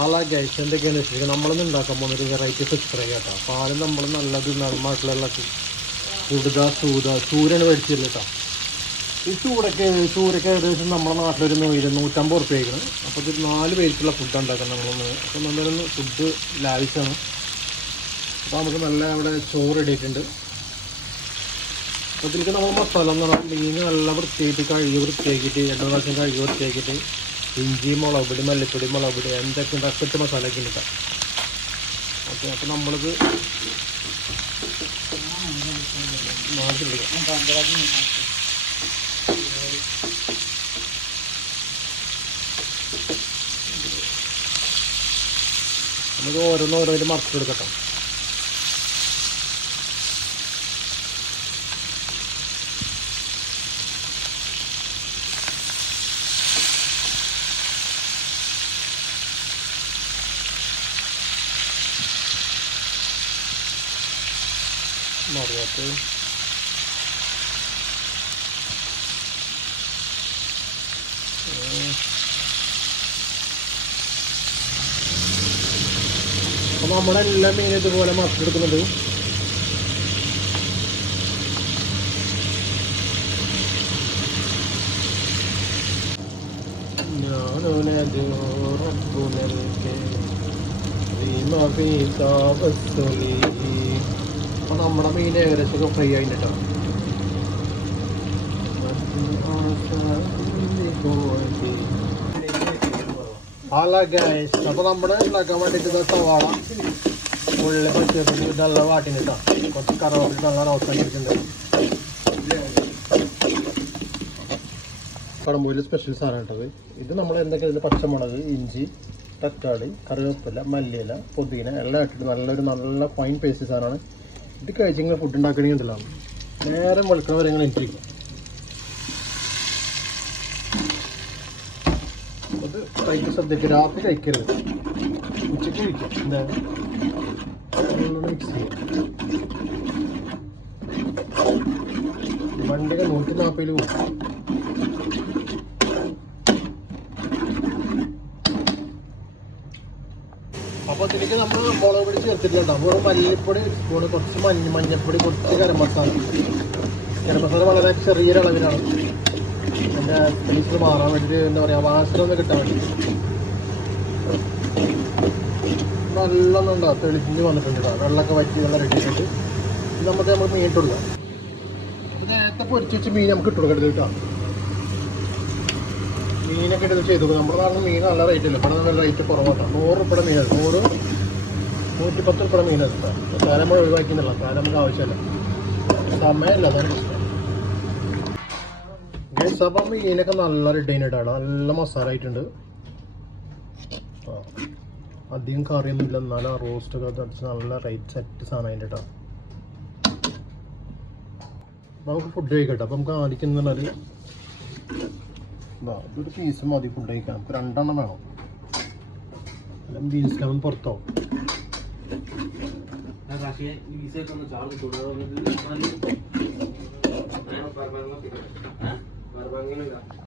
അല്ല ഗൈസ്, എന്തൊക്കെയാണെന്ന് വെച്ചിട്ടുണ്ടെങ്കിൽ നമ്മളൊന്നും ഉണ്ടാക്കാൻ പോകുന്നൊരു വെറൈറ്റി ഫിഷ് ഫ്രൈ കേട്ടോ. പാലും നമ്മൾ നല്ലത് നർമ്മമായിട്ടുള്ള ചൂരാണ് മേടിച്ചില്ല കേട്ടോ. ഈ ചൂരൊക്കെ ഏകദേശം നമ്മുടെ നാട്ടിലൊരു 150 റുപ്യ ആയിരിക്കണം. അപ്പോൾ ഇത് 4 പേർക്കുള്ള ഫുഡ് ഉണ്ടാക്കണം നമ്മളൊന്ന്. അപ്പോൾ നല്ലൊരു ഫുഡ് ലാവിഷാണ്. അപ്പോൾ നമുക്ക് നല്ല അവിടെ ചോറ് റെഡിയായിട്ടുണ്ട്. അപ്പോൾ ഇതിലേക്ക് നമ്മൾ മസാല എന്ന് പറഞ്ഞാൽ മീൻ നല്ല വൃത്തിയാക്കിയിട്ട് 2 പ്രാവശ്യം കഴുകി വൃത്തിയാക്കിയിട്ട് ഇഞ്ചി, മുളക് പൊടി, മല്ലിപ്പൊടി, മുളക് പൊടി എന്തൊക്കെ ഉണ്ടാക്കിയിട്ട് മസാലയൊക്കെ ഉണ്ട്. ഓക്കെ, അപ്പോൾ നമ്മളിത് നമുക്ക് ഓരോന്നോരോന്ന് മറച്ചെടുക്കട്ടോ. മറിയാത്ത അപ്പോൾ നമ്മുടെ എല്ലാ മീനും ഇതുപോലെ മറച്ചെടുക്കുന്നുണ്ട്. അപ്പോൾ നമ്മുടെ മീൻ ഏകദേശം ഫ്രൈ ആയിട്ടോ. അല്ല ഗൈസ്, അപ്പോൾ നമ്മുടെ ഉണ്ടാക്കാൻ വേണ്ടിയിട്ട് സവാള, ഉള്ളി, പച്ചമുളക് ഇതെല്ലാം വാട്ടിനിട്ടോ. കുറച്ച് കറിവേപ്പില നല്ല റോസ്റ്റ് ആക്കിയിട്ടുണ്ട്. കടമ്പൂരിൽ സ്പെഷ്യൽ സാധനം ഇട്ടത് ഇത്. നമ്മൾ എന്തൊക്കെയാണ് പച്ചമുളക്, ഇഞ്ചി, തക്കാളി, കറിവേപ്പില, മല്ലിയില, പുതിന എല്ലാം ഇട്ടിട്ട് നല്ല ഫൈൻ പേസ്റ്റ് സാധനമാണ്. ഇത് കഴിച്ചിങ്ങനെ ഫുഡ് ഉണ്ടാക്കണമെങ്കിൽ ഉണ്ടല്ലോ നേരം വെളുക്കണ വരെ ഇങ്ങനെ ഇട്ടിരിക്കും. അത് കഴിക്കാൻ ശ്രദ്ധിക്കുക, രാത്രി കഴിക്കരുത്, ഉച്ചയ്ക്ക് കഴിക്കാം. എന്താ മിക്സ് ചെയ്യും. വണ്ടികൾ 140 പോകും. അപ്പോൾ ഇതിലേക്ക് നമ്മൾ മുളക് പൊടി ചേർത്തിട്ടുണ്ടാവും. വെറും മല്ലിപ്പൊടി സ്പൂണ്, കുറച്ച് മഞ്ഞൾപ്പൊടി, കുറച്ച് ഗരം മസാല വളരെ ചെറിയൊരു അളവിലാണ്. എൻ്റെ ടേസ്റ്റ് മാറാൻ വേണ്ടിയിട്ട്, എന്താ പറയുക, വാസന ഒന്ന് കിട്ടാൻ വേണ്ടി. നല്ലോണം ഉണ്ടാവും, തെളിഞ്ഞ് വന്നിട്ടുണ്ട് കേട്ടോ. വെള്ളമൊക്കെ വറ്റി നല്ല റെഡി ആയിട്ട് നമുക്ക് മീൻ ഇട്ട് കൊടുക്കാം. നേരത്തെ പൊരിച്ച് വെച്ച് മീൻ നമുക്ക് ഇട്ട് കൊടുക്കരുത് കേട്ടോ. മീനൊക്കെ ഇട്ട് ചെയ്തു കൊടുക്കും. നമ്മുടെ നാട്ടിൽ മീൻ നല്ല റേറ്റ് ഇല്ല, ഇവിടെ നല്ല റേറ്റ് കുറവാണ്. 100 രൂപയുടെ മീനാണ്, 100-110 രൂപയുടെ മീനാണ് കേട്ടോ. കാലം നമ്മൾ ഒഴിവാക്കുന്നില്ല, കാലം നമുക്ക് ആവശ്യമില്ല, സമയമില്ല, അതാണ് പ്രശ്നം. ഗൈസ്, അപ്പം മീനൊക്കെ നല്ല റെഡി ആയിട്ടാണ്, നല്ല മസാല ആയിട്ടുണ്ട്. അധികം കറിയൊന്നുമില്ല, എന്നാലും റോസ്റ്റൊക്കെ അടിച്ച് നല്ല റേറ്റ് സെറ്റ് സാധനം അതിൻ്റെ കേട്ടോ. നമുക്ക് ഫുഡ് കഴിക്കട്ടെ. അപ്പം നമുക്ക് ആദ്യം പറഞ്ഞാൽ ഇതൊരു പീസ് മതി ഫുഡ് കഴിക്കാൻ. നമുക്ക് 2 എണ്ണം വേണം, അല്ലെങ്കിൽ ബീൻസ് പുറത്താവും.